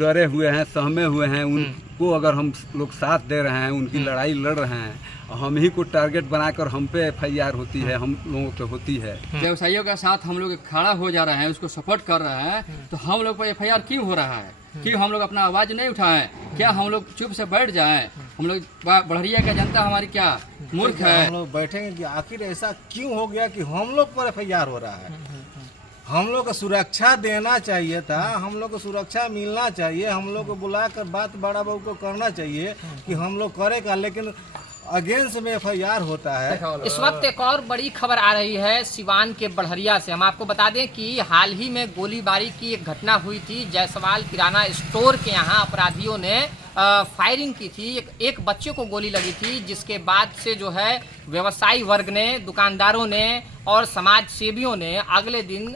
डरे हुए हैं, सहमे हुए हैं, उनको अगर हम लोग साथ दे रहे हैं, उनकी लड़ाई लड़ रहे हैं, हम ही को टारगेट बनाकर हम पे एफआईआर होती है, हम लोगों पे होती है। व्यवसायियों के साथ हम लोग खड़ा हो जा रहे हैं, उसको सपोर्ट कर रहे हैं, तो हम लोग पर एफआईआर क्यों हो रहा है? क्यों हम लोग अपना आवाज नहीं उठाएं? क्या हम लोग चुप से बैठ जाएं? हम लोग बढ़िया का जनता हमारी क्या मूर्ख है? हम लोग बैठेंगे कि आखिर ऐसा क्यों हो गया कि हम लोग पर एफआईआर हो रहा है? हम लोग को सुरक्षा देना चाहिए था, हम लोग को सुरक्षा मिलना चाहिए, हम लोग को बुलाकर बात बड़ा बहू को करना चाहिए कि हम लोग करेगा, लेकिन अगेंस्ट में एफआईआर होता है। इस वक्त एक और बड़ी खबर आ रही है सिवान के बढ़हरिया से। हम आपको बता दें कि हाल ही में गोलीबारी की एक घटना हुई थी। जायसवाल किराना स्टोर के यहाँ अपराधियों ने फायरिंग की थी। एक बच्चे को गोली लगी थी, जिसके बाद से जो है व्यवसायी वर्ग ने, दुकानदारों ने और समाज सेवियों ने अगले दिन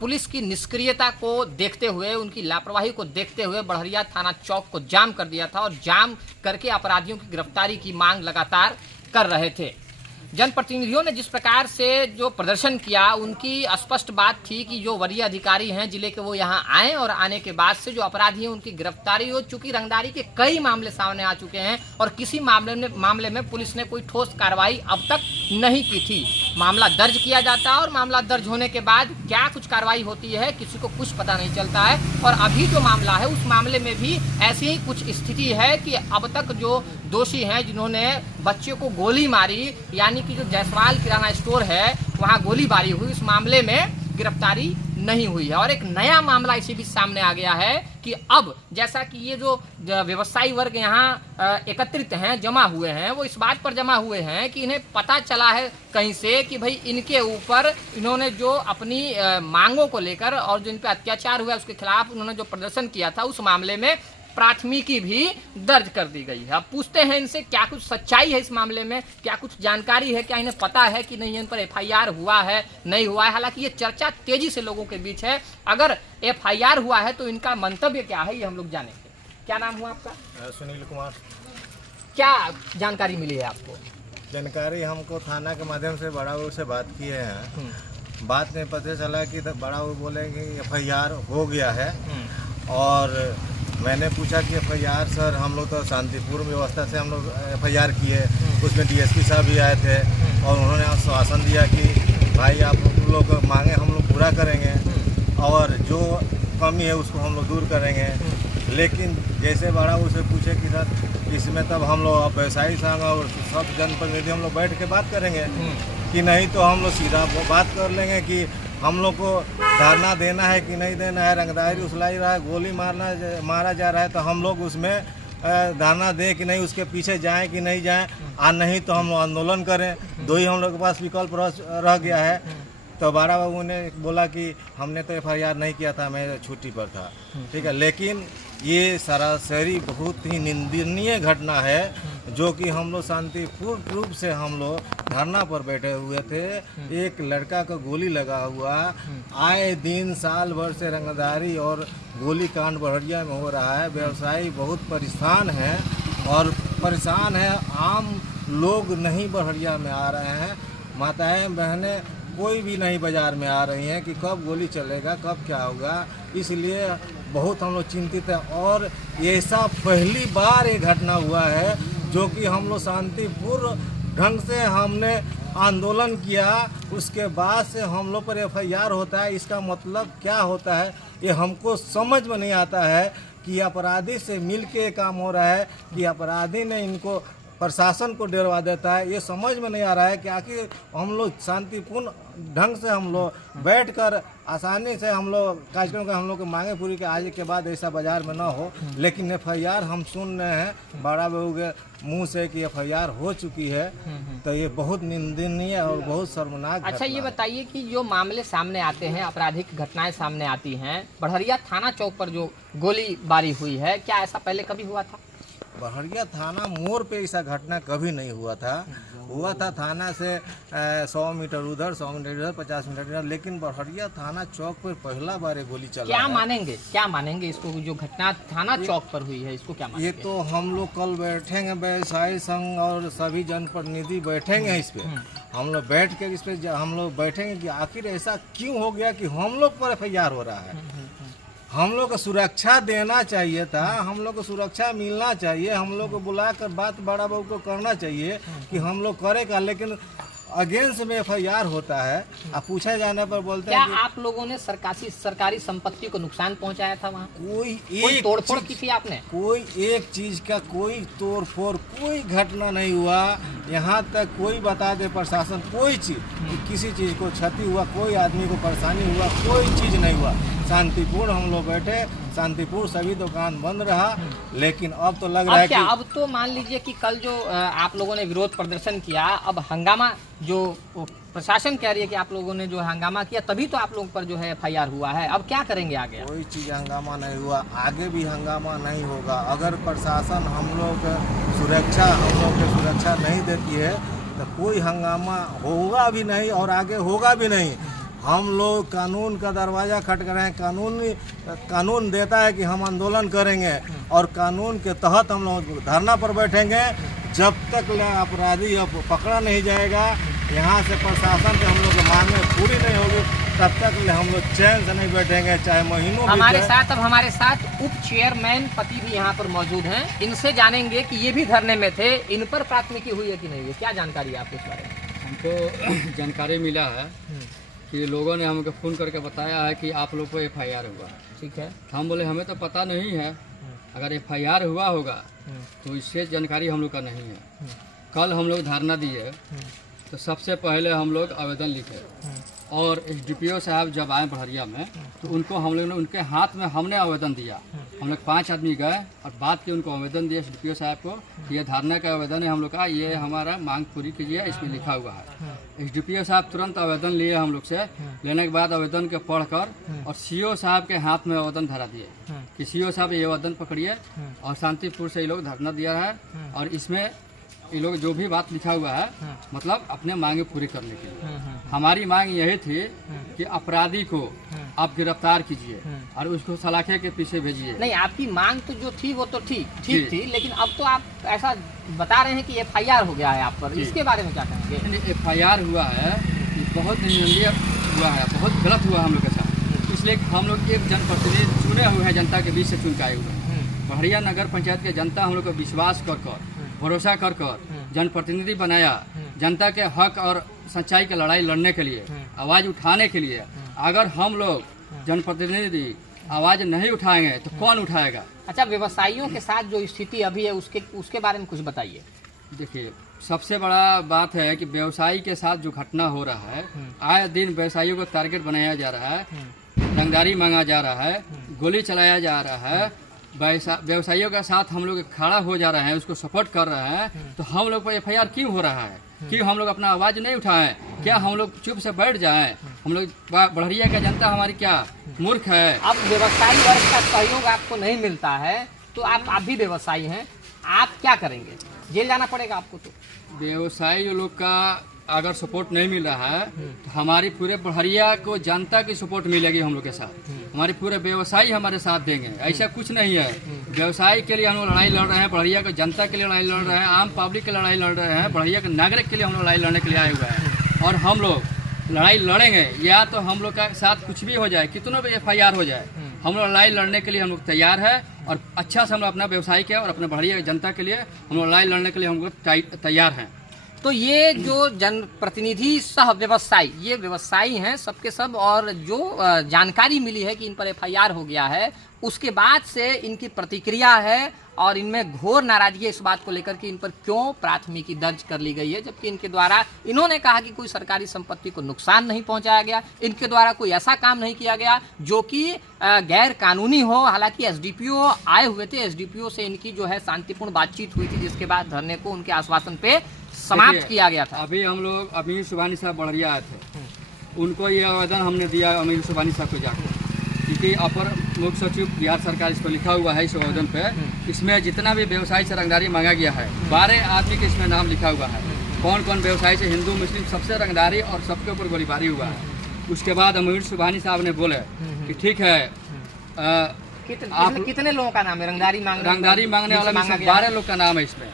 पुलिस की निष्क्रियता को देखते हुए, उनकी लापरवाही को देखते हुए बढ़हरिया थाना चौक को जाम कर दिया था और जाम करके अपराधियों की गिरफ्तारी की मांग लगातार कर रहे थे। जनप्रतिनिधियों ने जिस प्रकार से जो प्रदर्शन किया, उनकी स्पष्ट बात थी कि जो वरीय अधिकारी हैं जिले के, वो यहाँ आए और आने के बाद से जो अपराधी हैं उनकी गिरफ्तारी हो। चूंकि रंगदारी के कई मामले सामने आ चुके हैं और किसी मामले में पुलिस ने कोई ठोस कार्रवाई अब तक नहीं की थी। मामला दर्ज किया जाता है और मामला दर्ज होने के बाद क्या कुछ कार्रवाई होती है किसी को कुछ पता नहीं चलता है। और अभी जो मामला है, उस मामले में भी ऐसी ही कुछ स्थिति है कि अब तक जो दोषी हैं जिन्होंने बच्चे को गोली मारी, यानी कि जो जायसवाल किराना स्टोर है वहां गोलीबारी हुई, उस मामले में गिरफ्तारी नहीं हुई है। और एक नया मामला इसी बीच सामने आ गया है कि अब जैसा कि ये जो व्यवसायी वर्ग यहाँ एकत्रित हैं, जमा हुए हैं, वो इस बात पर जमा हुए हैं कि इन्हें पता चला है कहीं से कि भाई इनके ऊपर इन्होंने जो अपनी मांगों को लेकर और जो इन पर अत्याचार हुआ उसके खिलाफ उन्होंने जो प्रदर्शन किया था, उस मामले में प्राथमिकी भी दर्ज कर दी गई है। अब पूछते हैं इनसे क्या कुछ सच्चाई है इस मामले में, क्या कुछ जानकारी है, क्या इन्हें पता है कि नहीं इन पर एफआईआर हुआ है, नहीं हुआ है। हालांकि ये चर्चा तेजी से लोगों के बीच है। अगर एफआईआर हुआ है तो इनका मंतव्य क्या है, ये हम लोग जानेंगे। क्या नाम हुआ आपका? सुनील कुमार। क्या जानकारी मिली है आपको? जानकारी हमको थाना के माध्यम से बड़ा बाबू से बात किए हैं। बात में पता चला कि बड़ा बाबू बोले कि एफआईआर हो गया है। और मैंने पूछा कि एफआईआर सर, हम लोग तो शांतिपूर्ण व्यवस्था से हम लोग एफआईआर किए, उसमें डीएसपी साहब भी आए थे और उन्होंने आश्वासन दिया कि भाई आप लोग मांगे हम लोग पूरा करेंगे और जो कमी है उसको हम लोग दूर करेंगे। लेकिन जैसे बड़ा उसे पूछे कि सर इसमें तब हम लोग व्यवसायी संघ और सब जनप्रतिनिधि हम लोग बैठ के बात करेंगे कि नहीं तो हम लोग सीधा बात कर लेंगे कि हम लोग को धरना देना है कि नहीं देना है, रंगदारी उछलाई रहा है, गोली मारा जा रहा है, तो हम लोग उसमें धरना दें कि नहीं, उसके पीछे जाएं कि नहीं जाएं, और नहीं तो हम लोग आंदोलन करें। दो ही हम लोग के पास विकल्प रह गया है। तो बड़ा बाबू ने बोला कि हमने तो एफआईआर नहीं किया था, मैं छुट्टी पर था, ठीक है। लेकिन ये सरासरी बहुत ही निंदनीय घटना है, जो कि हम लोग शांतिपूर्ण रूप से हम लोग धरना पर बैठे हुए थे। एक लड़का को गोली लगा हुआ, आए दिन साल भर से रंगदारी और गोली कांड बढ़हरिया में हो रहा है। व्यवसायी बहुत परेशान हैं और परेशान है, आम लोग नहीं बढ़हरिया में आ रहे हैं। माताएं बहनें कोई भी नहीं बाजार में आ रही हैं कि कब गोली चलेगा, कब क्या होगा। इसलिए बहुत हम लोग चिंतित हैं। और ऐसा पहली बार ये घटना हुआ है जो कि हम लोग शांतिपूर्ण ढंग से हमने आंदोलन किया, उसके बाद से हम लोग पर एफआईआर होता है। इसका मतलब क्या होता है ये हमको समझ में नहीं आता है कि अपराधी से मिल के काम हो रहा है कि अपराधी ने इनको प्रशासन को डरवा देता है। ये समझ में नहीं आ रहा है कि आखिर हम लोग शांतिपूर्ण ढंग से हम लोग बैठकर आसानी से हम लोग कार्यक्रम का हम लोग को मांगे पूरी के आज के बाद ऐसा बाजार में ना हो। लेकिन एफआईआर हम सुन रहे हैं बड़ा बाबू के मुंह से कि एफआईआर हो चुकी है, तो ये बहुत निंदनीय और बहुत शर्मनाक। अच्छा, ये बताइए कि जो मामले सामने आते हैं, आपराधिक घटनाएं सामने आती हैं, बढ़हरिया थाना चौक पर जो गोलीबारी हुई है, क्या ऐसा पहले कभी हुआ था? बढ़हरिया थाना मोड़ पे ऐसा घटना कभी नहीं हुआ था। हुआ था थाना से 100 मीटर उधर, 100 मीटर इधर, 50 मीटर इधर, लेकिन बढ़हरिया थाना चौक पर पहला बार गोली चला। क्या मानेंगे इसको, जो घटना थाना चौक पर हुई है, इसको क्या मानेंगे? ये तो हम लोग कल बैठेंगे, व्यवसायी संघ और सभी जनप्रतिनिधि बैठेंगे इस पे। हम लोग बैठ कर इस पे हम लोग बैठेंगे कि आखिर ऐसा क्यों हो गया कि हम लोग पर एफआईआर हो रहा है। हम लोग को सुरक्षा देना चाहिए था, हम लोग को सुरक्षा मिलना चाहिए, हम लोग को बुलाकर बात बड़ा बाबू को करना चाहिए कि हम लोग करेगा, लेकिन अगेंस्ट में FIR होता है। अब पूछे जाने पर बोलते क्या हैं कि आप लोगों ने सरकारी संपत्ति को नुकसान पहुंचाया था वहाँ? कोई कोई एक तोड़फोड़ चीज- की थी आपने? कोई एक चीज का कोई तोड़फोड़ कोई घटना नहीं हुआ। यहाँ तक कोई बता दे प्रशासन कोई चीज कि किसी चीज को क्षति हुआ, कोई आदमी को परेशानी हुआ, कोई चीज नहीं हुआ। शांतिपूर्ण हम लोग बैठे, शांतिपूर्ण सभी दुकान बंद रहा। लेकिन अब तो लग रहा अब है क्या, कि अब तो मान लीजिए कि कल जो आप लोगों ने विरोध प्रदर्शन किया, अब हंगामा जो प्रशासन कह रही है कि आप लोगों ने जो हंगामा किया तभी तो आप लोगों पर जो है FIR हुआ है, अब क्या करेंगे आगे? कोई चीज हंगामा नहीं हुआ, आगे भी हंगामा नहीं होगा। अगर प्रशासन हम लोग सुरक्षा नहीं देती है तो कोई हंगामा होगा भी नहीं और आगे होगा भी नहीं। हम लोग कानून का दरवाज़ा खटक रहे हैं, कानून देता है कि हम आंदोलन करेंगे और कानून के तहत हम लोग धरना पर बैठेंगे जब तक अपराधी अब पकड़ा नहीं जाएगा। यहाँ से प्रशासन से हम लोग की मांगें पूरी नहीं होगी तब तक हम लोग चैन से नहीं बैठेंगे, चाहे महीनों हमारे बीत साथ उप चेयरमैन पति भी यहाँ पर मौजूद हैं, इनसे जानेंगे कि ये भी धरने में थे, इन पर प्राथमिकी हुई है कि नहीं है, क्या जानकारी है आपको इस बारे में? हमको जानकारी मिला है कि लोगों ने हमको फ़ोन करके बताया है कि आप लोग को FIR हुआ। ठीक है। हम बोले हमें तो पता नहीं है, अगर FIR हुआ होगा तो इससे जानकारी हम लोग का नहीं है। कल हम लोग धरना दिए तो सबसे पहले हम लोग आवेदन लिखे और SDPO साहब जब आए बड़हरिया में तो उनको हम लोग ने उनके हाथ में हमने आवेदन दिया। हम लोग 5 आदमी गए और बात की, उनको आवेदन दिया SDPO साहब को कि ये धरना का आवेदन है हम लोग का, ये हमारा मांग पूरी कीजिए, इसमें लिखा हुआ है। SDPO साहब तुरंत आवेदन लिए हम लोग से, लेने के बाद आवेदन के पढ़कर और CO साहब के हाथ में आवेदन धरा दिए कि CO साहब ये आवेदन पकड़िए और शांतिपुर से ये लोग धरना दिया है और इसमें ये लोग जो भी बात लिखा हुआ है मतलब अपने मांगे पूरी करने के लिए। हमारी मांग यही थी कि अपराधी को आप गिरफ्तार कीजिए और उसको सलाखे के पीछे भेजिए। नहीं, आपकी मांग तो जो थी वो तो ठीक थी, लेकिन अब तो आप ऐसा बता रहे हैं कि FIR हो गया है आप पर, इसके बारे में क्या कहेंगे? FIR हुआ है, ये बहुत निंदनीय हुआ है, बहुत गलत हुआ हम लोग के साथ। इसलिए हम लोग एक जनप्रतिनिधि चुने हुए हैं, जनता के बीच से चुन के आए हुए हैं। बड़हरिया नगर पंचायत के जनता हम लोग को विश्वास कर भरोसा कर जनप्रतिनिधि बनाया, जनता के हक और सच्चाई की लड़ाई लड़ने के लिए, आवाज़ उठाने के लिए। अगर हम लोग जनप्रतिनिधि आवाज़ नहीं उठाएंगे तो कौन उठाएगा? अच्छा, व्यवसायियों के साथ जो स्थिति अभी है उसके बारे में कुछ बताइए। देखिए, सबसे बड़ा बात है कि व्यवसायी के साथ जो घटना हो रहा है, आए दिन व्यवसायियों को टारगेट बनाया जा रहा है, रंगदारी मांगा जा रहा है, गोली चलाया जा रहा है, व्यवसायियों के साथ हम लोग खड़ा हो जा रहे हैं, उसको सपोर्ट कर रहे हैं। तो हम लोग पर FIR क्यों हो रहा है? क्यों हम लोग अपना आवाज़ नहीं उठाएं? क्या हम लोग चुप से बैठ जाएं? हम लोग बड़हरिया का जनता हमारी क्या मूर्ख है? अब व्यवसायी वर्ग का सहयोग आपको नहीं मिलता है तो आप भी व्यवसायी हैं, आप क्या करेंगे? जेल जाना पड़ेगा आपको। तो व्यवसायी लोग का अगर सपोर्ट नहीं मिल रहा है तो हमारी पूरे बड़हरिया को जनता की सपोर्ट मिलेगी हम लोग के साथ। हमारे पूरे व्यवसायी हमारे साथ देंगे, ऐसा कुछ नहीं है। व्यवसाय के लिए हम लोग लड़ाई लड़ रहे हैं, बड़हरिया के जनता के लिए लड़ाई लड़ रहे हैं, आम पब्लिक की लड़ाई लड़ रहे हैं, बड़हरिया के नागरिक के लिए हम लोग लड़ाई लड़ने के लिए आए हुए हैं। और हम लोग लड़ाई लड़ेंगे, या तो हम लोग के साथ कुछ भी हो जाए, कितनों भी FIR हो जाए, हम लोग लड़ाई लड़ने के लिए हम लोग तैयार है। और अच्छा से हम लोग अपना व्यवसाय के और अपने बड़हरिया की जनता के लिए हम लोग लड़ाई लड़ने के लिए हम लोग तैयार हैं। तो ये जो जनप्रतिनिधि सह व्यवसायी, ये व्यवसायी हैं सबके सब, और जो जानकारी मिली है कि इन पर FIR हो गया है, उसके बाद से इनकी प्रतिक्रिया है और इनमें घोर नाराजगी है इस बात को लेकर कि इन पर क्यों प्राथमिकी दर्ज कर ली गई है, जबकि इनके द्वारा, इन्होंने कहा कि कोई सरकारी संपत्ति को नुकसान नहीं पहुंचाया गया, इनके द्वारा कोई ऐसा काम नहीं किया गया जो कि गैर कानूनी हो। हालांकि SDPO आए हुए थे, SDPO से इनकी जो है शांतिपूर्ण बातचीत हुई थी, जिसके बाद धरने को उनके आश्वासन पे समाप्त किया गया था। अभी हम लोग अमीर सुबानी साहब बड़हरिया आए थे, उनको ये आवेदन हमने दिया अमीर सुबानी साहब को जाकर, क्योंकि अपर मुख्य सचिव बिहार सरकार इस पर लिखा हुआ है इस आवेदन पे। इसमें जितना भी व्यवसायी से रंगदारी मांगा गया है, 12 आदमी के इसमें नाम लिखा हुआ है, कौन कौन व्यवसायी से हिंदू मुस्लिम सबसे रंगदारी और सबके ऊपर गोलीबारी हुआ है। उसके बाद अमीर सुबानी साहब ने बोले कि ठीक है, कितने लोगों का नाम है रंगदारी मांगने वाला? 12 लोग का नाम है इसमें,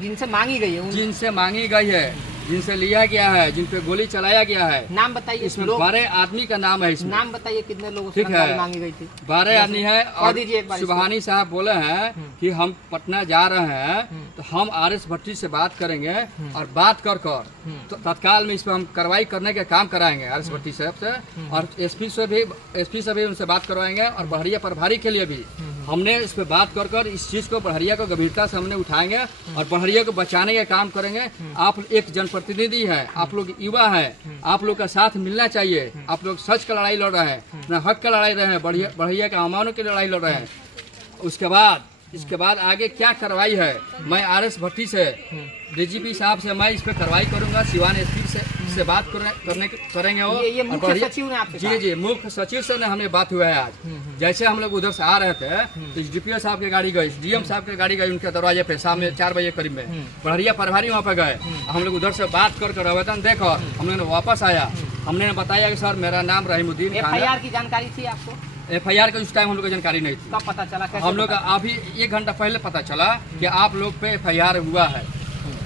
जिनसे मांगी गई है जिनसे मांगी गई है। जिनसे लिया गया है, जिन पे गोली चलाया गया है। नाम बताइए इसमें लोग, 12 आदमी का नाम है इसमें। नाम बताइए कितने लोगों से ठीक है। जानकारी मांगी गई थी? 12 आदमी है और दीजिए एक बार इसको। सुबहानी साहब बोले हैं कि हम पटना जा रहे हैं तो हम RS भट्टी से बात करेंगे और बात कर तो तत्काल में इस पर हम कार्रवाई करने के काम कराएंगे RS भट्टी साहब से, और एसपी से भी उनसे बात करवाएंगे। और बड़हरिया प्रभारी के लिए भी हमने इस पे बात कर इस चीज को बड़हरिया को गंभीरता से हमने उठाएंगे और बड़हरिया को बचाने का काम करेंगे। आप एक जनप्रतिनिधि है, आप लोग युवा है, आप लोग का साथ मिलना चाहिए। आप लोग सच का लड़ाई लड़ रहे हैं, अपना हक का लड़ाई रहे हैं, बड़हरिया के अमानों की लड़ाई लड़ रहे हैं। इसके बाद आगे क्या कार्रवाई है, मैं RS भट्टी से DGP साहब से मैं इस पे कार्रवाई करूंगा। सिवान SP से बात करेंगे वो। ये मुख्य सचिव ने आपसे कहा? जी मुख्य सचिव से ने हमें बात हुआ है आज। जैसे हम लोग उधर से आ रहे थे तो DPO साहब की गाड़ी गई, DM साहब की गाड़ी गई उनके दरवाजे पे शाम में 4 बजे करीब में। बड़हरिया प्रभारी वहाँ पे गए, हम लोग उधर से बात कर आवेदन देखो, हम लोग वापस आया। हमने बताया कि सर मेरा नाम रहीमुद्दीन खान है। FIR की जानकारी थी आपको? FIR का उस टाइम हम लोग को जानकारी नहीं थी। कब पता चला? कैसे हम लोग अभी 1 घंटा पहले पता चला कि आप लोग पे FIR हुआ है।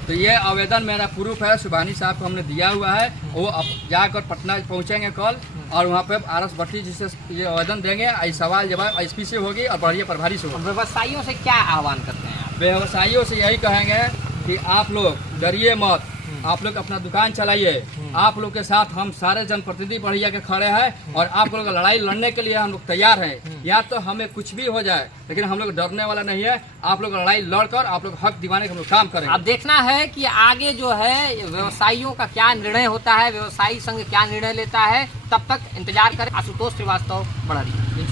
तो ये आवेदन मेरा प्रूफ है, सुबहानी साहब को हमने दिया हुआ है। वो अब जाकर पटना पहुंचेंगे कल और वहाँ पे RS भट्टी जिससे ये आवेदन देंगे। सवाल जवाब SP से होगी और बड़हरिया प्रभारी से होगी। व्यवसायियों से क्या आह्वान करते हैं आप? व्यवसायियों से यही कहेंगे कि आप लोग डरिए मत, आप लोग अपना दुकान चलाइए। आप लोग के साथ हम सारे जनप्रतिनिधि बड़हरिया के खड़े हैं और आप लोग लड़ाई लड़ने के लिए हम लोग तैयार हैं। या तो हमें कुछ भी हो जाए लेकिन हम लोग डरने वाला नहीं है। आप लोग लड़ाई लड़कर आप लोग हक दिवाने का हम लोग काम करेंगे। अब देखना है कि आगे जो है व्यवसायियों का क्या निर्णय होता है, व्यवसायी संघ क्या निर्णय लेता है। तब तक इंतजार करें। आशुतोष श्रीवास्तव, बड़हरिया।